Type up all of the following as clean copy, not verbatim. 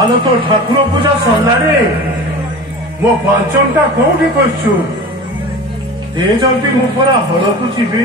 आलो तो ठाकुर पूजा सरलानी मो पांचनटा कौटी करछु ए जल्दी मु परा हलकु जीवी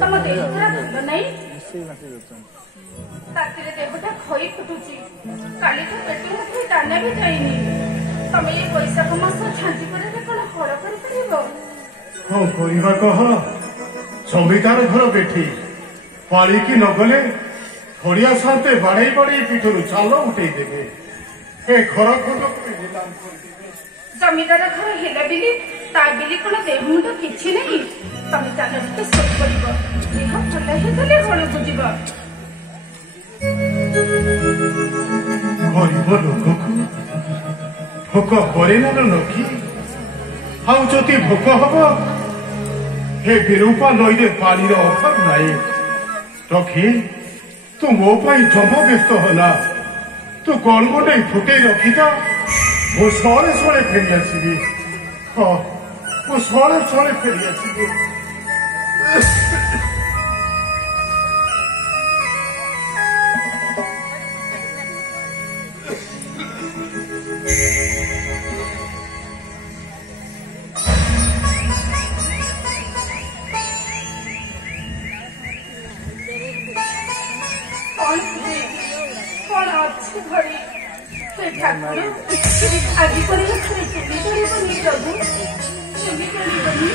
तम देह पूरा भल नहीं रातिर देहटा खई फुटुची काली तो पेट में दाना भी जाइनी तमे ये पैसा मास छांटी करे कोन हड़ कर पड़िबो हां करिबा कह जमीदार घर बेठी पाली की नगले थोड़िया साथे बाड़े बाड़े पीठरू चाल उठे देबे ए घर खंड को निलाम कर देबे जमीदार घर हेला बिली ता बिली कोन देह मुंड किछि नहीं तमे चाल के सब करिबो देह भल हे तले हड़ बुझिबो गरीब लोक भोक करे ना नखी आउ जदि भोक हम हे विरूपा नईरे पानी अभाव नाई रखी तू मो जमा व्यस्त होना तू कौन गोटे फुटे रखीथा मु सले सले फेरी आसबि हाँ मु सले सले फेरी आसबि आगे पर चुली चढ़ी प्रभु चुली चढ़ी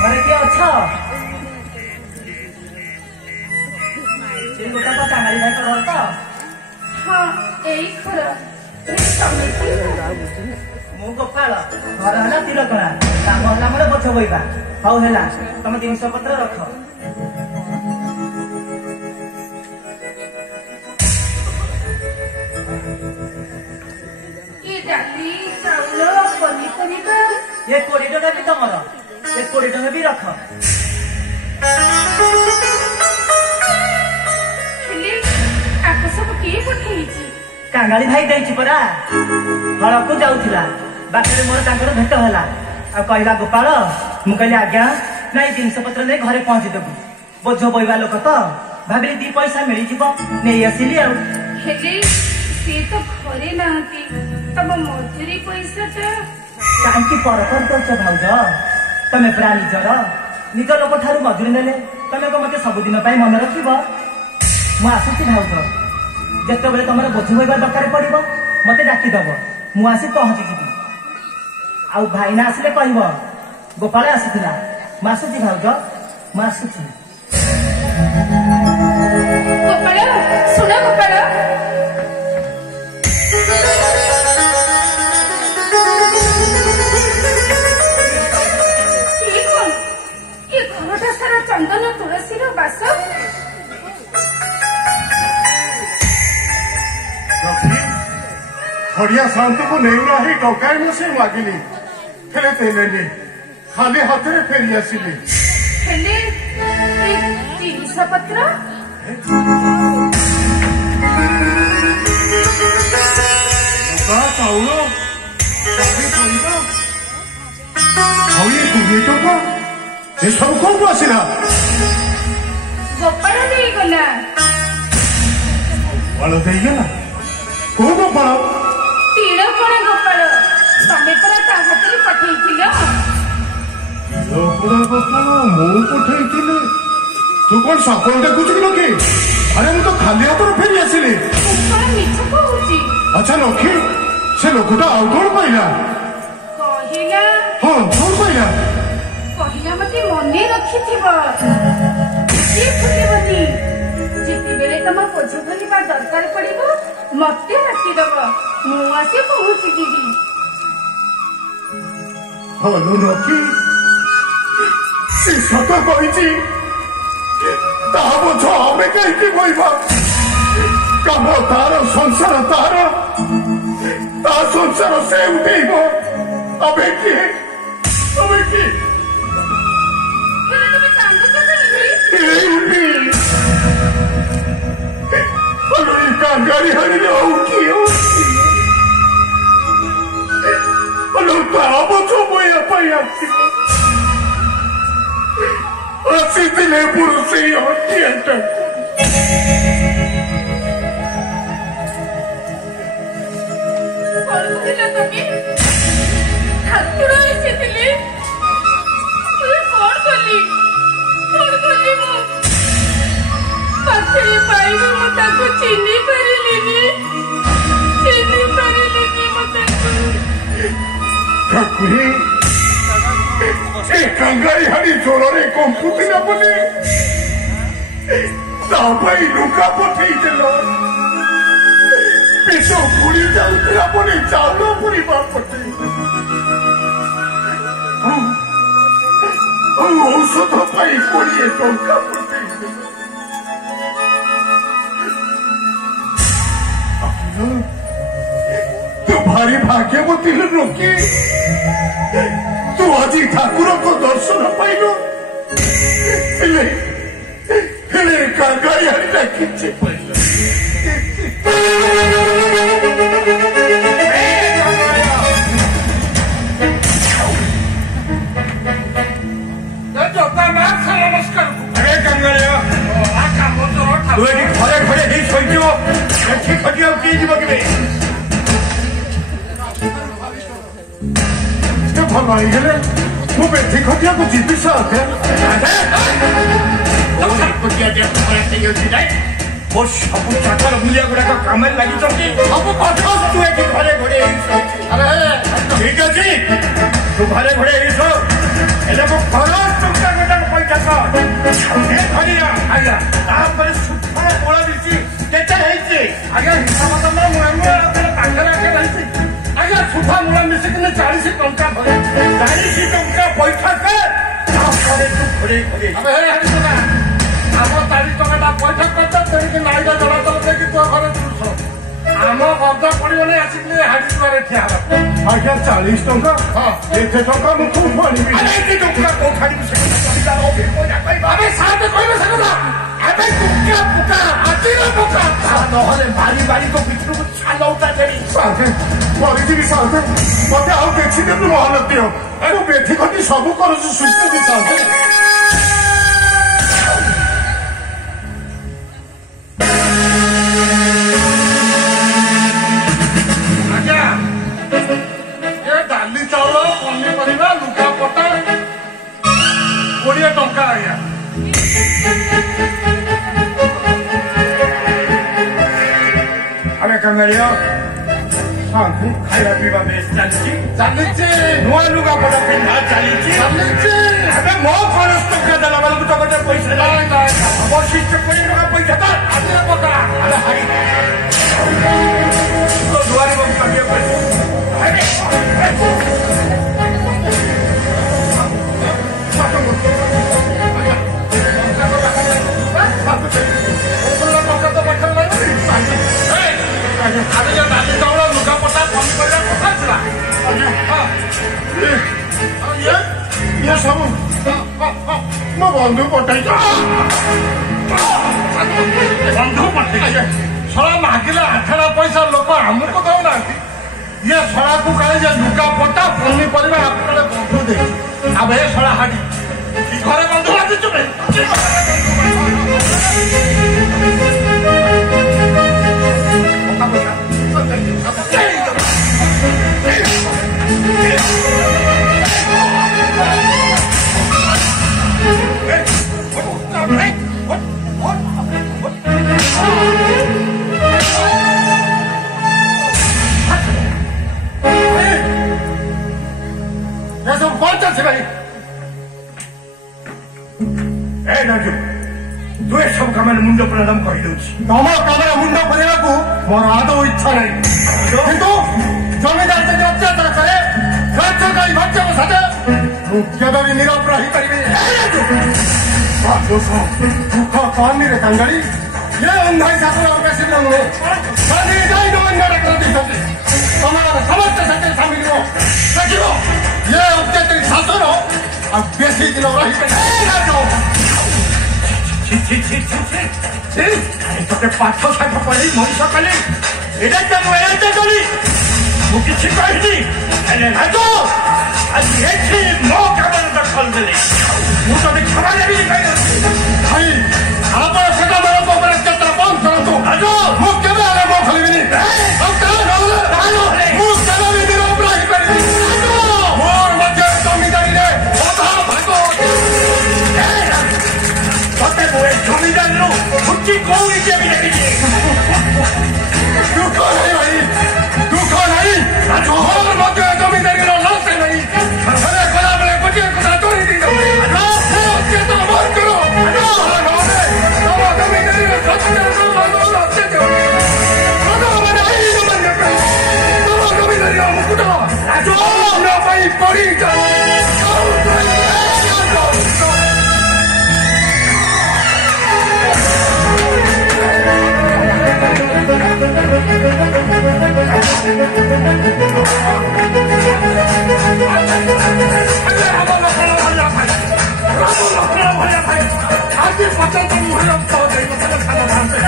घरे किए अच्छा कांगाली भाई घर तो हाँ यही घर मु गोपाल घर है तिलकणा काम है मोर बोझ बोईबा हौ है तुम जिनस पत्र रख ये 20 टका भी तुम ये 20 टका भी रख कांगाली भाई देछि परा हड़ को जाउथिला बाटे मोर तांकर भेट होला आ कहला गोपाल मु कहली आज्ञा नाई जिनस पत्र ने घरे पहुंची देबू बोझ बोईबा लोक तो भाबिली 2 पैसा मिली जीवो नै आसिली आ हेली से तो घरे नांती तब मजूरी पैसा कांकी परकर करछ भाउज तमे पुरा निज लोक ठारू मजूरी नेले तमे को मते सबुदिन पाई मन रखिबो मु आसुची भाउज जत्ते बेले तमरा बोझ बोईबा दरकार पड़िबो मते डाकी दबो मु आसी पहुंची जीबी आउ भाईना आसिले कहबो गोपाल आसीथिला मु आसुची भाउज मु आसुची गोपाल सुना गोपाल चंदन तुलसी बास खड़िया शांत को नेउरा ही डकाई न से मागिली फेरे तेलेली खाली हाथ रे फेरी आसिली हेले जिनिस पत्र का चाउल चाउल खरीदा आउ ये 20 टका ये सब कौन आसिला गोपाल दे गला वाला दे गला को गोपाल तीड़ा कोन गोपाल तमे परा ता हाथरे पठेइथिलो लोकड़ा गोपाल मो पठेइथिले तू कौन सफल देखुछ कि लोके अरे मु तो खाली हाथ रे फेरी आसिली गोपाल मिछ कहूची अच्छा लोके से लोकटा आउ कोन पाइला कहिला हां कोन पाइला कहिला मते मने रखिथिबो की फुटेबनी जिति बेले तम बोझ भलिबा दरकार पड़िबो मते रखि दबो मु आसे पहुंची जीवी हलो नकी से सत कहिची ता बोझ हमें कहि बोइबा काम तार संसार तार ता संसार से उठेगो अबे की कांगारी हरी ଆସିଥିଲେ ପୁରୁଷ ହତ୍ୟାଟା କଣ କହିଲ ତମେ? ଠାକୁର ଆସିଥିଲେ। କଣ କଲି ମୁଁ? ପାଖରେ ପାଇବି ମୁଁ ତାକୁ ଚିହ୍ନି ପାରିଲିନି ମୁଁ ତାକୁ। ଠାକୁରୀ ଏ କାଙ୍ଗାଳି ହାଡ଼ି ଜ୍ୱରରେ କମ୍ପୁଥିଲା ବୋଲି ତା ପାଇଁ ଲୁଗା ପଠେଇଦେଲ। ପେଟ ପୁଡ଼ି ଯାଉଥିଲା ବୋଲି ଚାଉଳ ପୁରିବା ପଠେଇଦେଲ। ଆଉ ଔଷଧ ପାଇଁ 20 ଟଙ୍କା ପଠେଇଦେଲ। ତୁ ଭାରି ଭାଗ୍ୟବତୀ ଲୋକେ। ତୁ ଆଜି ଠାକୁରଙ୍କ ଦର୍ଶନ ପାଇଲୁ ହେଲେ କାଙ୍ଗାଳି ହାଡ଼ିଟା କିଛି ପାଇଲ। ତୁ ଏଠି ଘରେ ଘରେ ହେଇ ଶୋଇଥିବ ଏଠି ଖଟିବାକୁ କିଏ ଯିବ କେବେ? ଭଲ ହେଇଗଲେ ମୁଁ ବେଠି ଖଟିବାକୁ ଯିବି ସାଥେ। ମୋ ସବୁ ଚାକର ମୂଲିଆ ଗୁଡାକ କାମରେ ଲାଗିଛନ୍ତି। ସବୁ କଥା ତୁ ଏଠି ଘରେ ଘରେ ଠିକ ଅଛି ତୁ ଘରେ ଘରେ ହେଇଛ ହେଲେ ମୁଁ ଘର ଟଙ୍କା ଗୋଟାକ ପଇସା ଧରିଆ ଆଜ୍ଞା। ତାପରେ ସୁଫଳ ମୂଳ ମିଶି କେତେ ହେଇଛି ଆଜ୍ଞା? ହିସାବ ତମ ପାଖରେ ହେଇଛି ଆଜ୍ଞା। ସୁଫା ମୂଳ ମିଶିକିନି 40 ଟଙ୍କା 40 ଟଙ୍କା ପଇସା ତାପରେ ତୁ ଘରେ ଘରେ ଆମ 40 ଟଙ୍କାଟା ପଇସା କରିଛ ତେଣିକି ନାଇଟା ଜଳାଚଳ ଦେଇକି ତୋ ଘରେ ତୁଷ ଆମ ଗଦ ପଡ଼ିବନି ଆସିକି ହାଡ଼ି ଦୁଆରେ ଠିଆ ହବ। ଆଜ୍ଞା 40 ଟଙ୍କା ଏତେ ଟଙ୍କା ମୁଁ କୋଉଠୁ ଆଣିବି? ଏତେ ଟଙ୍କା କୋଉଠୁ ଆଣିବି? ଆମେ ସାଥେ କହିବେ ସେ କଥା। ଏବେ ଟଙ୍କା ପୁକା ଆଜିର ଟଙ୍କା ନହେଲେ ବାରି ବାରି ତ ଭିତରକୁ ଛାଲ ଉଠା ଦେବି। ସାଥେ ମରିଯିବି ସାଥେ ମତେ ଆଉ କିଛି ଦେବି ମହାନତୀୟ। ମୁଁ ବେଠି ଖଟି ସବୁ କରୁଛୁ ସୁସ୍ଥ ସାଥେ। ଡାଲି ଚାଉଳ ପନିପରିବା ଲୁଗାପଟା 20 ଟଙ୍କା ଆଜ୍ଞା। ଆରେ କାଙ୍ଗାଳିଆ ଶାନ୍ତି ଖାଇବା ପିଇବା ବେଶ ଚାଲିଛି ନୂଆ ଲୁଗାପଟା ପିନ୍ଧା ଚାଲିଛି ଏବେ ମୋ ଖରଚ ଟଙ୍କା ଦେଲା ବେଳକୁ ତ ଗୋଟେ ପଇସା ବଶିଷ୍ଟ 20 ଟଙ୍କା ପଇସା ତ ଆଜିର ପକା ଦୁଆରେ ବସି କାଟିବା ଡାଲି ଚାଉଳ ଲୁଗାପଟା ପନିପରିବା କଥା ଥିଲା ଇଏ ସବୁ ମୋ ବନ୍ଧୁ ପଠେଇଛ। ବନ୍ଧୁ ପଠେଇ ଶଳା ମାଗିଲେ 8 ପଇସା ଲୋକ ଆମକୁ ଦଉନାହାନ୍ତି। ଇଏ ଶଳାକୁ କାଳେ ଯେ ଲୁଗାପଟା ପନିପରିବା ଆପଣଙ୍କ ବନ୍ଧୁ ଦେଇଛି। ଆଉ ଏ ଶଳା ହାଡ଼ି କି ଘରେ ବନ୍ଧୁ ଆସିଛୁ ସବୁ କଣ ଚାଲିଛି ଭାଇ? ତୁ ଏସବୁ କାମରେ ମୁଣ୍ଡ ପୁରାଣ କହିଦେଉଛି। ତମ କାମରେ ମୁଣ୍ଡ ପୁରେଇବାକୁ ମୋର ଆଦୌ ଇଚ୍ଛା ନାହିଁ। କିନ୍ତୁ ଜମିଦାର ଯଦି ଅତ୍ୟାଚାର କରେ ଭକ୍ତ ସାଥେ ମୁଁ କେବେ ବି ନିରବ ରହିପାରିବି। ଦୁଃଖ କହନିରେ କାଙ୍ଗାଳି ଏ ଅନ୍ଧାଇ ଶାସନ ବେଶୀ ଦିନ ନୁହେଁ। କରିଦେଇଛନ୍ତି ତମର ସମସ୍ତେ ସେଥିରେ ସାମିଲ ହୁଅ। ଦେଖିବ ଏ ଅତ୍ୟାଚାରୀ ଶାସନ ଆଉ ବେଶୀ ଦିନ ରହିପାରିବେ। ପାଠ ସାଠ ପଢି ମଣିଷ କଲି ଏଇଟା ମୁଁ ଏତେ କଲି ମୁଁ କିଛି କହିନି ହେଲେ ଆଜି ଏଠି ମୋ କାମରେ ଦଖଲ ଦେଲେ ମୁଁ ଯଦି କ୍ଷମା ଦେବିନି ଭାଇ ଆପଣ ସେମାନଙ୍କ ଉପରେ କେତେ ବନ୍ଦ କରନ୍ତୁ ମୁଁ କେବେ ଆରେ ମୋ ଖୋଲିବିନି ମୁଁ କେବେ ବି ନିରପରାଧ ହେଇପାରିବି ମୋର ମଧ୍ୟ ଜମିଦାରୀରେ ଅଧା ଭାଗ ମତେ ମୁଁ ଏ ଜମିଦାରୀରୁ ଛୁଟି କୋଉଠି କେବେ ଦେଖିଛି ଦୁଃଖ ନାହିଁ ଭାଇ ଦୁଃଖ ନାହିଁ ମୋର ମଧ୍ୟ ଜମିଦାରୀର ଲସ୍ ନାହିଁ ଘରେ ଗଲାବେଳେ ଗୋଟିଏ କଥା ତୋଳି ଦେଇଯାଉଛି ତମ କର ନହେଲେ ତମ ଜମିଦାରୀର ଜମିଦାରୀର ମୁକୁଟ ପାଇଁ ପଡ଼ି ଆଜି ପଚାଶ ମୁହଁର ସହଯାଇ କଥା ଖାଇଥାନ୍ତେ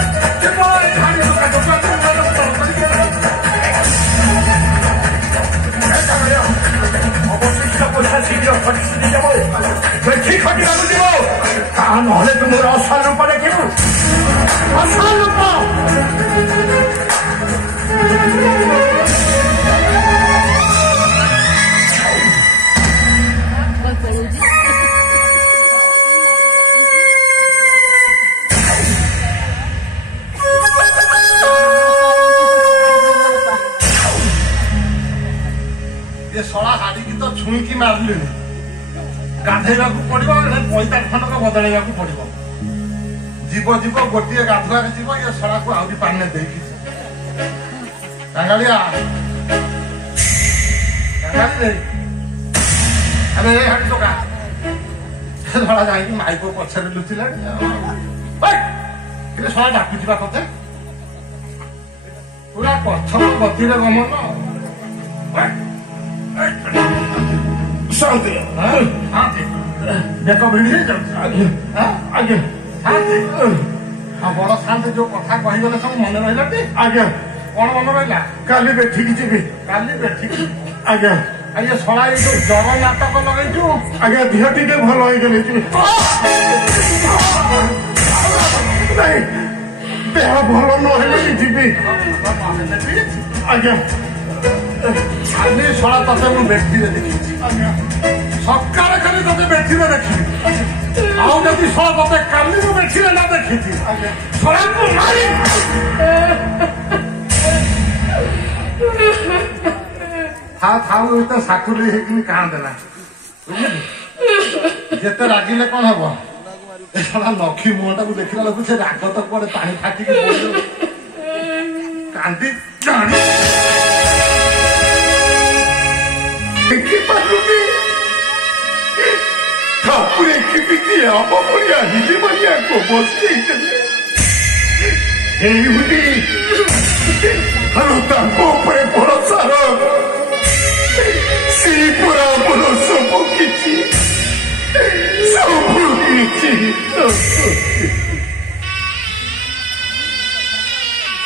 କେବଳ ଏ ଧାଡ଼ି ଅବଶିଷ୍ଟ ପଇସା ଶୀଘ୍ର ଖଟି যাব ବେଠି ଖଟିବାକୁ ଯିବ ତାହା ନହେଲେ ତୁ ମୋର ଅସଲ ରୂପ ଦେଖିବୁ ଅସଲ ରୂପ ଶଳା ହାଡ଼ିକି ତ ଛୁଇଁକି ମାରିଲିଣି ଗାଧେଇବାକୁ ପଡିବ ପଇତା ଖଣ୍ଡକ ବଦଳେଇବାକୁ ପଡିବ ଯିବ ଯିବ ଗୋଟିଏ ଗାଧୁଆରେ ଯିବ ଇଏ ଶଳାକୁ ଆହୁରି ପାଣିରେ ଦେଇକି କାଙ୍ଗାଳିଆ କାଙ୍ଗାଳି ଆରେ ଏ ହାଡ଼ି ଟୋକା ଶଳା ଯାଇକି ମାଇପ ପଛରେ ଲୁଚିଲାଣି କିନ୍ତୁ ଶଳା ଡାକୁଛି ବା ତତେ ପୁରା ପଥର ଗତିରେ ଗମନ ଶାନ୍ତି ଦେଖ ଭିଡ଼ି ହେଇଯାଉଛି ଆଜ୍ଞା ଶାନ୍ତି ବଡ ଶାନ୍ତି ଯୋଉ କଥା କହିଗଲେ ସବୁ ମନେ ରହିଲାଟି ଆଜ୍ଞା କଣ ମନେ ରହିଲା କାଲି ବେଠିକି ଯିବି କାଲି ବେଠିକି ଆଜ୍ଞା ଆଜ୍ଞା ଶଳା ଏଇ ଯୋଉ ଜର ନାଟକ ଲଗେଇଛୁ ଆଜ୍ଞା ଦେହ ଟିକେ ଭଲ ହେଇଗଲେ ଯିବି ନାଇଁ ଦେହ ଭଲ ନହେଲେ ଯିବି ଆଜ୍ଞା କାଲି ଶଳା ତତେ ମୁଁ ବେଠିରେ ଦେଖିଛି ସକାଳେ ଖାଲି ତତେ ବେଠିରେ ଦେଖିବି ଆଉ ଯଦି ଶଳା ତତେ କାଲି ମୁଁ ବେଠିରେ ନା ଦେଖିଛି ଶଳାକୁ ମାରି ଥାଉ ଏତେ ସାକୁଲି ହେଇକିନି କାନ୍ଦେ ନା ବୁଝିଲି ଯେତେ ରାଗିଲେ କଣ ହବ ଏ ଶଳା ଲକ୍ଷ୍ମୀ ମୁହଁଟାକୁ ଦେଖିଲା ବେଳକୁ ସେ ରାଗ ତ କୁଆଡେ ପାଣି ଫାଟିକି କାନ୍ଦି ଜାଣି ଦେଖିପାରୁନି ଠାକୁରେ କେମିତି ଆମ ଭଳିଆ ହିଲି ଭଳିଆକୁ ବସେଇଦେଲେ ଏଇଭଳି ଆଉ ତାଙ୍କ ଉପରେ ଭରସା